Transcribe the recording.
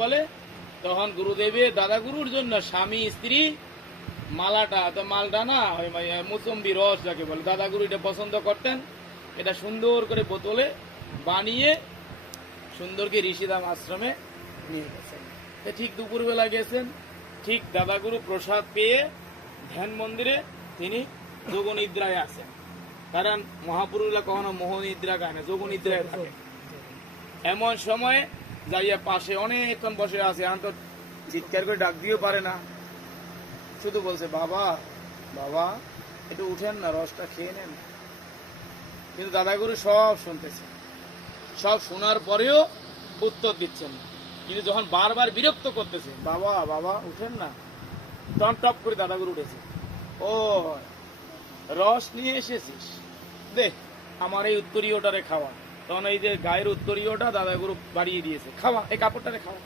বলে তখন গুরুদেবে দাদা গুরুর জন্য স্বামী স্ত্রী মালাটা তো মালটা না ওই মুসম্বি রস যাকে বলে দাদা গুরু এটা পছন্দ করতেন। এটা সুন্দর করে বোতলে বানিয়ে সুন্দরকে ঋষিধাম আশ্রমে নিয়ে গেছেন। ঠিক দুপুরবেলা গেছেন, ঠিক দাদাগুরু প্রসাদ পেয়ে ধ্যান মন্দিরে তিনি যোগনিদ্রায় আছেন। কারণ মহাপুরুষরা কখনো মোহনিদ্রা গায় না, যোগনিদ্রায় থাকে। এমন সময় যাইয়া পাশে অনেকক্ষণ বসে আছে, তো চিৎকার করে ডাক দিয়েও পারে না, শুধু বলছে বাবা বাবা একটু উঠেন না, রসটা খেয়ে নেন। কিন্তু দাদাগুরু সব শুনতেছে, সব শোনার পরেও উত্তর দিচ্ছেন। কিন্তু যখন বারবার বিরক্ত করতেছে বাবা বাবা উঠেন না, তখন টপ করে দাদাগুরু উঠেছে। ও রস নিয়ে এসেছিস, দে আমার এই উত্তরীয়টারে খাওয়া। তখন এই যে গায়ের উত্তরীয়টা দাদাগুরু বাড়িয়ে দিয়েছে, খাওয়া এই কাপড়টারে খাওয়া।